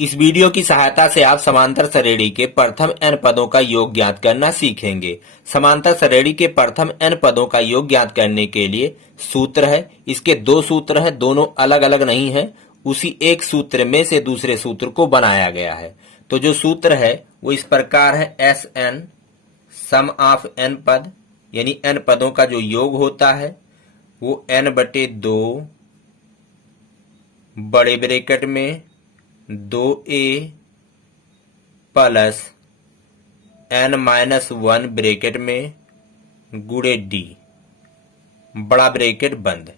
इस वीडियो की सहायता से आप समांतर श्रेणी के प्रथम n पदों का योग ज्ञात करना सीखेंगे। समांतर श्रेणी के प्रथम n पदों का योग ज्ञात करने के लिए सूत्र है। इसके दो सूत्र हैं, दोनों अलग अलग नहीं है। उसी एक सूत्र में से दूसरे सूत्र को बनाया गया है। तो जो सूत्र है वो इस प्रकार है, S N sum of n पद, यानी n पदों का जो योग होता है वो n/2 बड़े ब्रैकेट में 2a प्लस n-1 ब्रैकेट में गुणे d बड़ा ब्रैकेट बंद।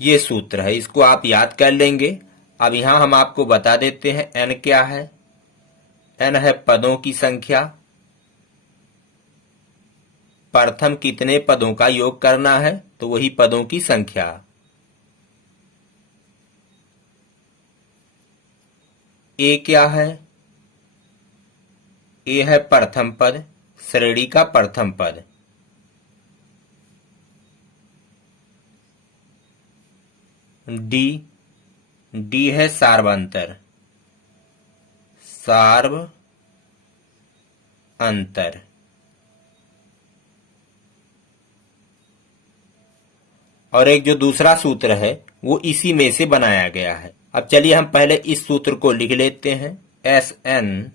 ये सूत्र है, इसको आप याद कर लेंगे। अब यहां हम आपको बता देते हैं n क्या है। n है पदों की संख्या। प्रथम कितने पदों का योग करना है, तो वही पदों की संख्या। a क्या है, a है प्रथम पद, श्रेणी का प्रथम पद। d है सार्वंतर, सार्व अंतर। और एक जो दूसरा सूत्र है वो इसी में से बनाया गया है। अब चलिए हम पहले इस सूत्र को लिख लेते हैं। एस एन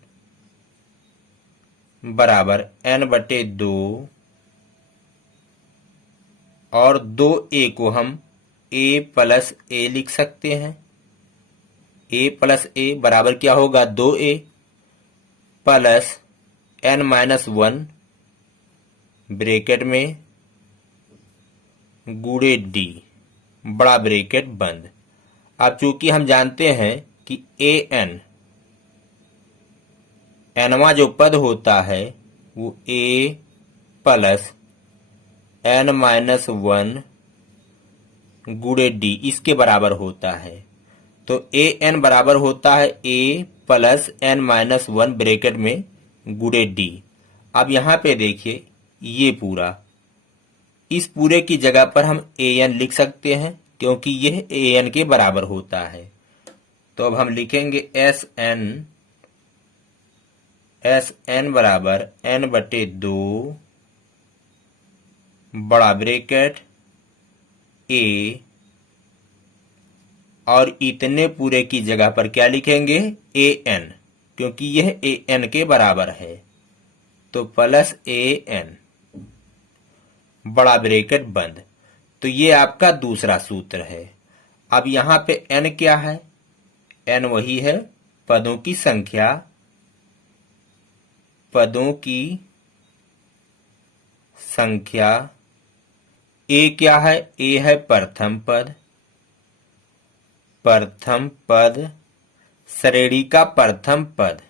बराबर n/2 और 2a को हम a प्लस a लिख सकते हैं। a प्लस a बराबर क्या होगा, 2a प्लस n-1 ब्रैकेट में गुणे d बड़ा ब्रैकेट बंद। अब चूंकि हम जानते हैं कि nवां जो पद होता है वो a प्लस n-1 गुणे d इसके बराबर होता है। तो an बराबर होता है a प्लस n-1 ब्रैकेट में गुणे d। अब यहाँ पे देखिए, ये पूरा, इस पूरे की जगह पर हम an लिख सकते हैं क्योंकि यह an के बराबर होता है। तो अब हम लिखेंगे एस एन बराबर n/2 बड़ा ब्रैकेट a, और इतने पूरे की जगह पर क्या लिखेंगे, an, क्योंकि यह an के बराबर है। तो प्लस an बड़ा ब्रैकेट बंद। तो ये आपका दूसरा सूत्र है। अब यहां पे n क्या है, n वही है पदों की संख्या। पदों की संख्या। a क्या है, a है प्रथम पद, प्रथम पद श्रेणी का प्रथम पद।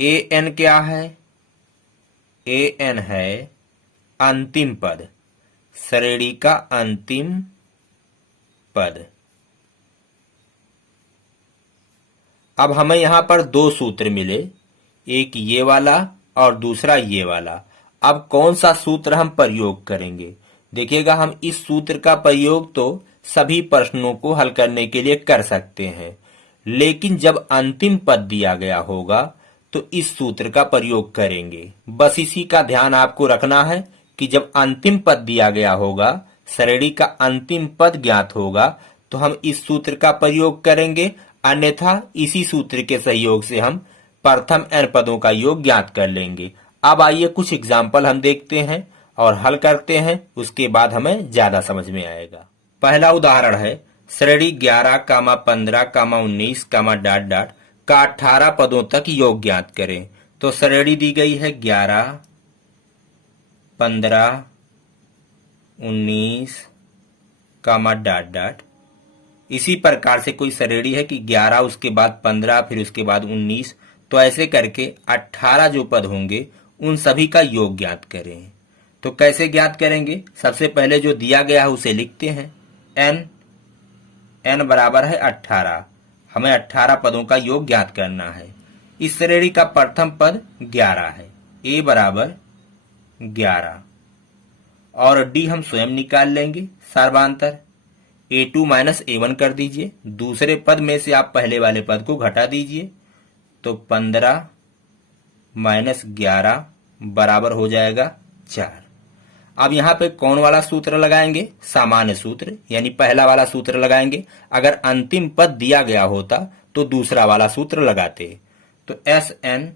an क्या है, an है अंतिम पद, श्रेणी का अंतिम पद। अब हमें यहां पर दो सूत्र मिले, एक ये वाला और दूसरा ये वाला। अब कौन सा सूत्र हम प्रयोग करेंगे? देखिएगा, हम इस सूत्र का प्रयोग तो सभी प्रश्नों को हल करने के लिए कर सकते हैं, लेकिन जब अंतिम पद दिया गया होगा तो इस सूत्र का प्रयोग करेंगे। बस इसी का ध्यान आपको रखना है कि जब अंतिम पद दिया गया होगा, श्रेणी का अंतिम पद ज्ञात होगा, तो हम इस सूत्र का प्रयोग करेंगे। अन्यथा इसी सूत्र के सहयोग से हम प्रथम n पदों का योग ज्ञात कर लेंगे। अब आइए कुछ एग्जाम्पल हम देखते हैं और हल करते हैं, उसके बाद हमें ज्यादा समझ में आएगा। पहला उदाहरण है, श्रेणी 11, 15, 19, का 18 पदों तक योग ज्ञात करें। तो श्रेणी दी गई है 11, 15, 19, इसी प्रकार से कोई श्रेणी है कि 11 उसके बाद 15 फिर उसके बाद 19, तो ऐसे करके 18 जो पद होंगे उन सभी का योग ज्ञात करें। तो कैसे ज्ञात करेंगे? सबसे पहले जो दिया गया है उसे लिखते हैं। n बराबर है 18। हमें 18 पदों का योग ज्ञात करना है। इस श्रेणी का प्रथम पद 11 है, a बराबर 11, और d हम स्वयं निकाल लेंगे, सर्वांतर A2 माइनस A1 कर दीजिए, दूसरे पद में से आप पहले वाले पद को घटा दीजिए, तो 15 माइनस 11 बराबर हो जाएगा 4। अब यहाँ पे कौन वाला सूत्र लगाएंगे? सामान्य सूत्र, यानी पहला वाला सूत्र लगाएंगे। अगर अंतिम पद दिया गया होता तो दूसरा वाला सूत्र लगाते। तो Sn,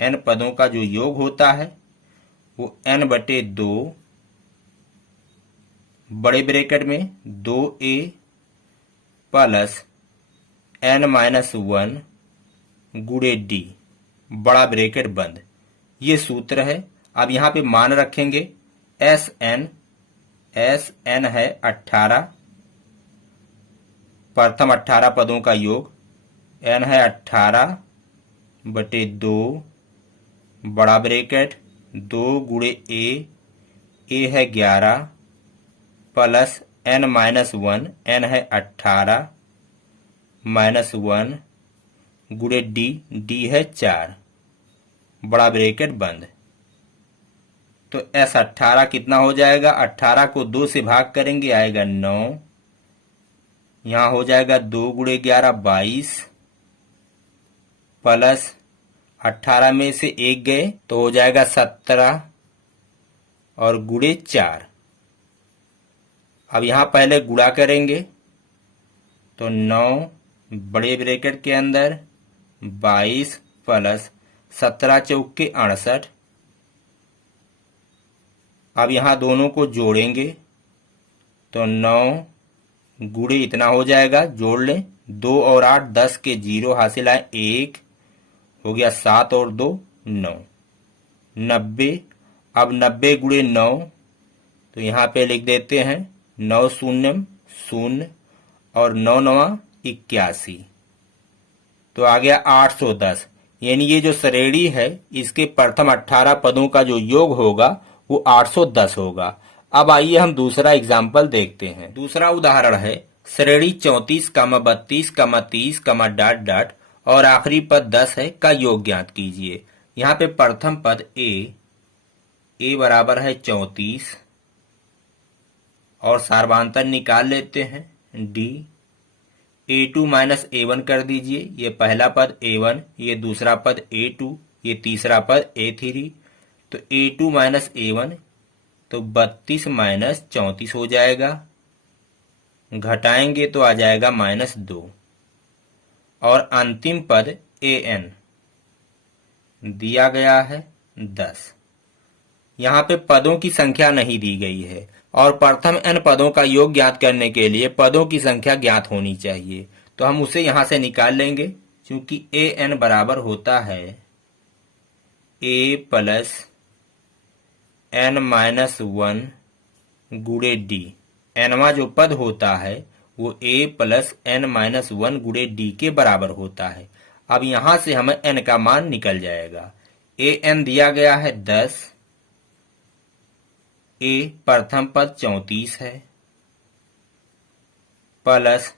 n पदों का जो योग होता है वो n/2 बड़े ब्रैकेट में 2a प्लस n-1 गुणे d बड़ा ब्रैकेट बंद, ये सूत्र है। अब यहाँ पे मान रखेंगे Sn है 18, प्रथम 18 पदों का योग, n है 18/2 बड़ा ब्रैकेट 2 गुणे a है 11 प्लस n-1, n है 18 माइनस 1 गुणे d है 4 बड़ा ब्रैकेट बंद। तो S18 कितना हो जाएगा? 18 को 2 से भाग करेंगे, आएगा 9, यहां हो जाएगा 2 गुणे 11 22 प्लस 18 में से 1 गए तो हो जाएगा 17 और गुणे 4। अब यहां पहले गुणा करेंगे तो 9 बड़े ब्रैकेट के अंदर 22 प्लस 17 चौके 68। अब यहां दोनों को जोड़ेंगे तो 9 गुणे इतना हो जाएगा, जोड़ लें 2 और 8 10 के 0 हासिल आए 1 हो गया, 7 और 2 9, 90। अब 90 गुणे 9 तो यहाँ पे लिख देते हैं 9 शून्यम 0 और 9 9 81, तो आ गया 810। यानी ये जो श्रेणी है इसके प्रथम 18 पदों का जो योग होगा वो 810 होगा। अब आइए हम दूसरा एग्जाम्पल देखते हैं। दूसरा उदाहरण है श्रेणी 34, 32, 30, डॉट डॉट और आखिरी पद 10 है का योग ज्ञात कीजिए। यहाँ पे प्रथम पद a बराबर है 34 और सार्वधातुक निकाल लेते हैं d, A2 माइनस A1 कर दीजिए, ये पहला पद A1, ये दूसरा पद A2, ये तीसरा पद A3। तो A2 माइनस A1 तो 32 माइनस 34 हो जाएगा, घटाएंगे तो आ जाएगा -2 और अंतिम पद AN दिया गया है 10। यहाँ पे पदों की संख्या नहीं दी गई है और प्रथम n पदों का योग ज्ञात करने के लिए पदों की संख्या ज्ञात होनी चाहिए, तो हम उसे यहाँ से निकाल लेंगे। क्योंकि AN बराबर होता है A प्लस n-1 गुणे d। nवां जो पद होता है वो A प्लस n-1 गुणे d के बराबर होता है। अब यहाँ से हमें n का मान निकल जाएगा। AN दिया गया है 10, A प्रथम पद 34 है प्लस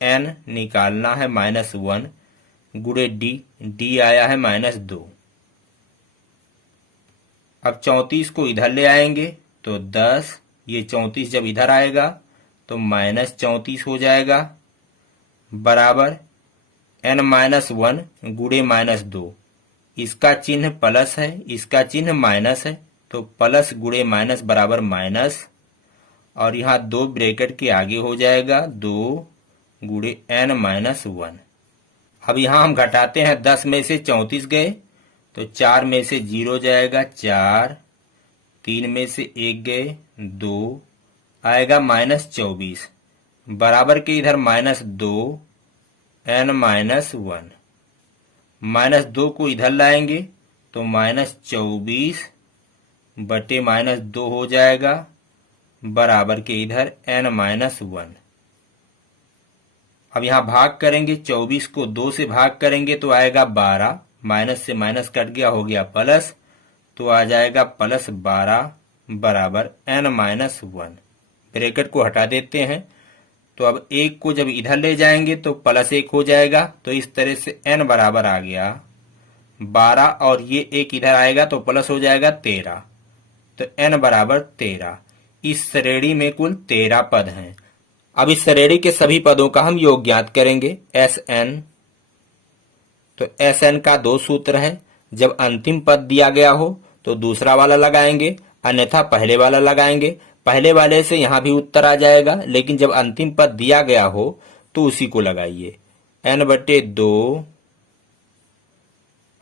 n निकालना है -1 गुणे d आया है -2। अब 34 को इधर ले आएंगे तो 10, ये 34 जब इधर आएगा तो -34 हो जाएगा बराबर n-1 गुणे -2। इसका चिन्ह प्लस है, इसका चिन्ह माइनस है, तो प्लस गुणे माइनस बराबर माइनस, और यहाँ 2 ब्रैकेट के आगे हो जाएगा 2 गुणे n-1। अब यहाँ हम घटाते हैं, 10 में से 34 गए तो 4 में से 0 जाएगा 4, 3 में से 1 गए 2 आएगा -24 बराबर के इधर -2 n-1। -2 को इधर लाएंगे तो -24 बटे -2 हो जाएगा बराबर के इधर n-1। अब यहाँ भाग करेंगे, 24 को 2 से भाग करेंगे तो आएगा 12, माइनस से माइनस कट गया, हो गया प्लस, तो आ जाएगा +12 बराबर n-1। ब्रैकेट को हटा देते हैं, तो अब 1 को जब इधर ले जाएंगे तो +1 हो जाएगा, तो इस तरह से n बराबर आ गया 12 और ये 1 इधर आएगा तो प्लस हो जाएगा 13, तो n बराबर 13। इस श्रेणी में कुल 13 पद हैं। अब इस श्रेणी के सभी पदों का हम योग ज्ञात करेंगे। एस एन, तो एस एन का 2 सूत्र है। जब अंतिम पद दिया गया हो तो दूसरा वाला लगाएंगे, अन्यथा पहले वाला लगाएंगे। पहले वाले से यहां भी उत्तर आ जाएगा, लेकिन जब अंतिम पद दिया गया हो तो उसी को लगाइए। n/2,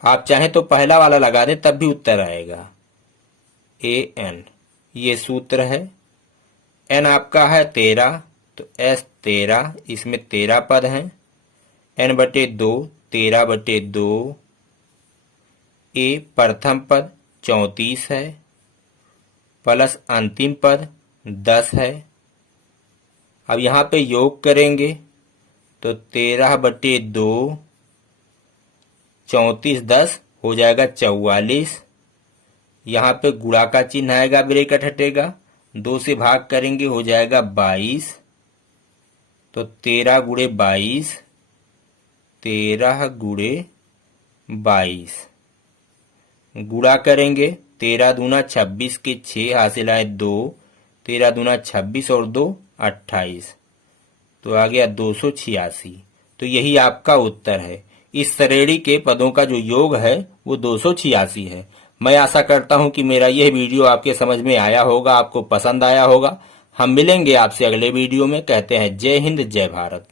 आप चाहें तो पहला वाला लगा दें तब भी उत्तर आएगा। an, ये सूत्र है। n आपका है 13, तो s 13, इसमें 13 पद हैं। n/2, 13/2। a प्रथम पद 34 है, प्लस अंतिम पद 10 है। अब यहाँ पे योग करेंगे तो 13/2, 34 10 हो जाएगा 44। यहाँ पे गुणा का चिन्ह आएगा, ब्रैकेट हटेगा, 2 से भाग करेंगे हो जाएगा 22। तो 13 गुणे 22, 13 गुणे 22 गुणा करेंगे। 13 दूना 26 के 6 हासिल आए 2, 13 दूना 26 और 2 28, तो आ गया 286। तो यही आपका उत्तर है। इस श्रेणी के पदों का जो योग है वो 286 है। मैं आशा करता हूं कि मेरा यह वीडियो आपके समझ में आया होगा, आपको पसंद आया होगा। हम मिलेंगे आपसे अगले वीडियो में। कहते हैं जय हिंद, जय भारत।